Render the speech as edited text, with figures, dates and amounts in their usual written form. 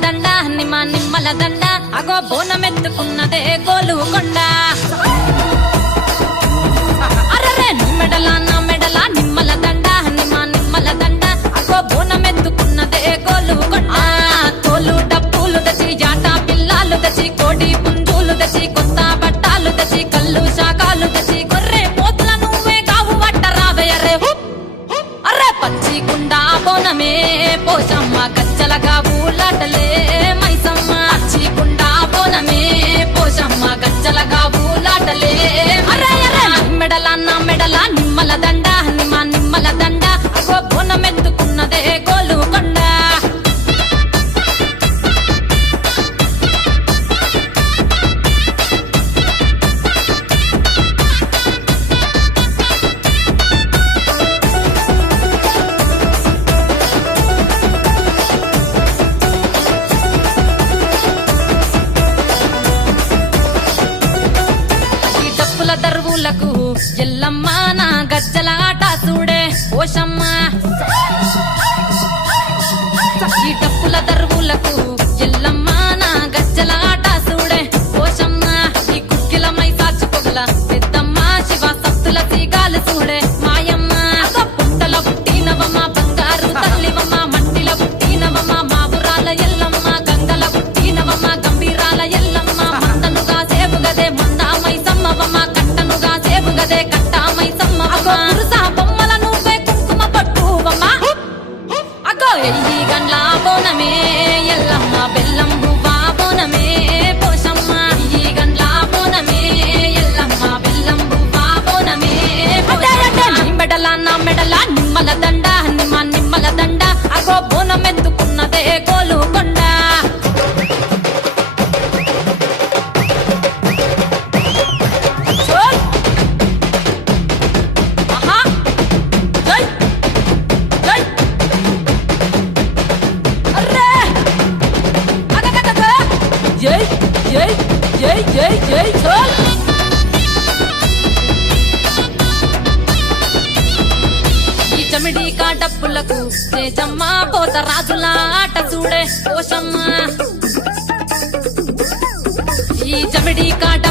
దండ నిమ్మల దండ అగో బోనమెత్తుకున్నదే గోలుకొండ అరరే మెడల నా మెడల నిమ్మల దండ నిమ్మల దండ అగో బోనమెత్తుకున్నదే గోలుకొండ తోలు డప్పులు దచి జాట పిల్లాలు దచి కోడి పుంజులు దచి కొత్త బట్టాలు దచి కళ్ళు శాకాలు దచి గొర్రె పోతుల నువ్వే కావు వట్ట రావయ్యరే అర్రే పచ్చి కుండ బోనమే పోషమ్మ గజ్జలగా ఊలాటలే మైసమ్మ పచ్చి కుండ బోనమే పోషమ్మ గజ్జలగా ఊలాటలే అర్రే అర్రే మెడల నా మెడల నిమ్మల దండ నిమ్మల దండ అగో బోనమెత్తుకున్నదే గోలుకొండ దరువులకు ఎల్లమ్మ నా గజ్జల ఆట చూడే ఓషమ్మ ఈ డప్పుల దరువులకు ఎల్లమ్మ నా గజ్జల ఆట చూడే ఓషమ్మ ఈ కుక్కిల మై సాచుకోగల పెద్దమ్మ శివ సత్తుల తీగాలు చూడే మాయమ్మ పుట్టల పుట్టినవమ్మ బంగారు తల్లివమ్మ మట్టిల పుట్టినవమ్మ మావురాల ఎల్లమ్మ గంగల పుట్టినవమ్మ గంభీరాల ఎల్లమ్మ మందనుగా సేపుగదే మందా మైసమ్మవమ్మ గదే కట్టామై సమ్మవమ్మ పురుసా బొమ్మల నువ్వే కుంకుమ పట్టువమ్మ అగో ఎయ్యి గండ్ల బోనమే ఎల్లమ్మ బెల్లం బువ్వా బోనమే పోషమ్మ ఎయ్యి గండ్ల బోనమే ఎల్లమ్మ బెల్లం బువ్వా బోనమే నీ మెడల నా మెడల నిమ్మల దండ నిమ్మల దండ అగో బోనమెత్తుకున్నదే గోలుకొండ ఈ చమిడి కాడప్పులకు చేజమ్మ పోత రాజుల ఆట చూడే పోషమ్మ ఈ చమిడి కాడ